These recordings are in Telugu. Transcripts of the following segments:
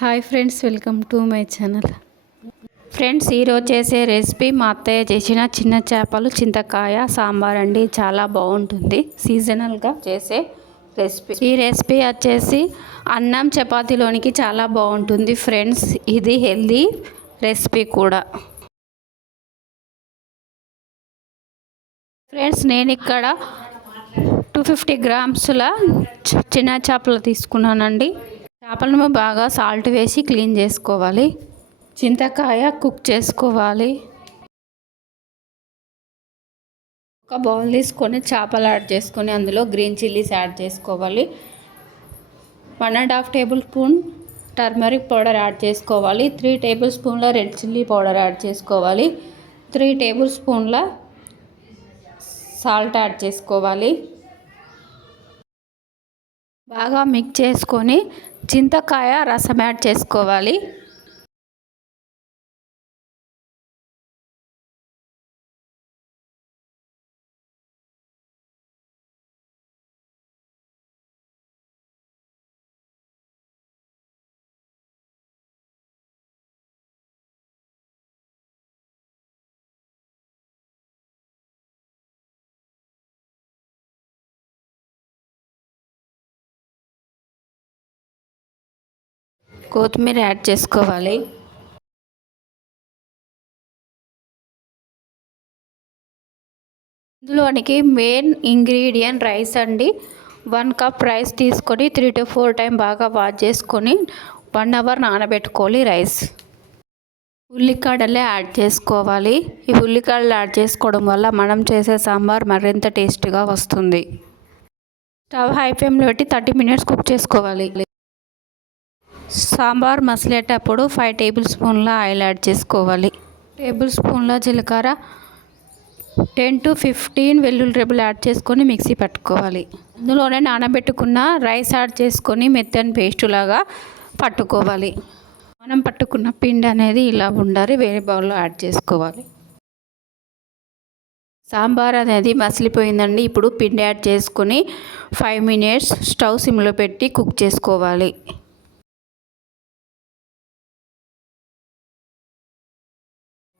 Hi friends, welcome to my channel. Friends, ఈరోజు చేసే రెసిపీ మా అత్తయ్య చేసిన చిన్న చేపలు చింతకాయ సాంబార్ అండి. చాలా బాగుంటుంది, సీజనల్గా చేసే రెసిపీ. ఈ రెసిపీ వచ్చేసి అన్నం చపాతీలోనికి చాలా బాగుంటుంది ఫ్రెండ్స్. ఇది హెల్దీ రెసిపీ కూడా. ఫ్రెండ్స్, నేను ఇక్కడ 250 గ్రామ్స్ల చిన్న చేపలు తీసుకున్నానండి. చేపలను బాగా సాల్ట్ వేసి క్లీన్ చేసుకోవాలి. చింతకాయ కుక్ చేసుకోవాలి. ఒక బౌల్ తీసుకొని చేపలు యాడ్ చేసుకొని అందులో గ్రీన్ చిల్లీస్ యాడ్ చేసుకోవాలి. 1.5 table spoon turmeric powder add చేసుకోవాలి. 3 టేబుల్ స్పూన్ల రెడ్ చిల్లీ పౌడర్ యాడ్ చేసుకోవాలి. 3 టేబుల్ స్పూన్ల సాల్ట్ యాడ్ చేసుకోవాలి. బాగా మిక్స్ చేసుకొని చింతకాయ రసం యాడ్ చేసుకోవాలి. కొత్తిమీర యాడ్ చేసుకోవాలి. ఇందులోనికి మెయిన్ ఇంగ్రీడియంట్ రైస్ అండి. 1 కప్ రైస్ తీసుకొని 3 to 4 టైం బాగా వాష్ చేసుకొని 1 అవర్ నానబెట్టుకోవాలి రైస్. ఉల్లికాడలే యాడ్ చేసుకోవాలి. ఈ ఉల్లికాడలు యాడ్ చేసుకోవడం వల్ల మనం చేసే సాంబార్ మరింత టేస్టీగా వస్తుంది. స్టవ్ హై ఫ్లేమ్లో పెట్టి 30 మినిట్స్ కుక్ చేసుకోవాలి. సాంబార్ మసిలేటప్పుడు 5 టేబుల్ స్పూన్ల ఆయిల్ యాడ్ చేసుకోవాలి. టేబుల్ స్పూన్ల జీలకర్ర, 10 to 15 వెల్లుల్లి రెబ్బలు యాడ్ చేసుకొని మిక్సీ పట్టుకోవాలి. అందులోనే నానబెట్టుకున్న రైస్ యాడ్ చేసుకొని మెత్తని పేస్ట్ లాగా పట్టుకోవాలి. మనం పట్టుకున్న పిండి అనేది ఇలా ఉండాలి. వేరే బౌల్లో యాడ్ చేసుకోవాలి. సాంబార్ అనేది మసిలిపోయిందండి. ఇప్పుడు పిండి యాడ్ చేసుకొని 5 మినిట్స్ స్టవ్ సిమ్లో పెట్టి కుక్ చేసుకోవాలి.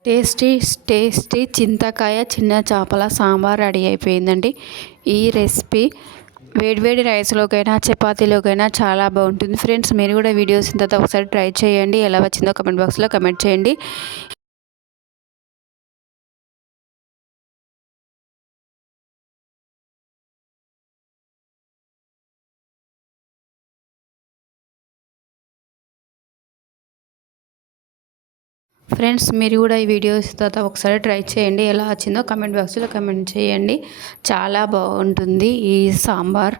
టేస్టీ చింతకాయ చిన్న చేపల సాంబార్ రెడీ అయిపోయిందండి. ఈ రెసిపీ వేడివేడి రైస్లోకైనా చపాతీలోకైనా చాలా బాగుంటుంది ఫ్రెండ్స్. మీరు కూడా వీడియోస్ తర్వాత ఒకసారి ట్రై చేయండి. ఎలా వచ్చిందో కమెంట్ బాక్స్లో కమెంట్ చేయండి. ఫ్రెండ్స్, మీరు కూడా ఈ వీడియోస్ తర్వాత ఒకసారి ట్రై చేయండి. ఎలా వచ్చిందో కమెంట్ బాక్స్లో కమెంట్ చేయండి. చాలా బాగుంటుంది ఈ సాంబార్.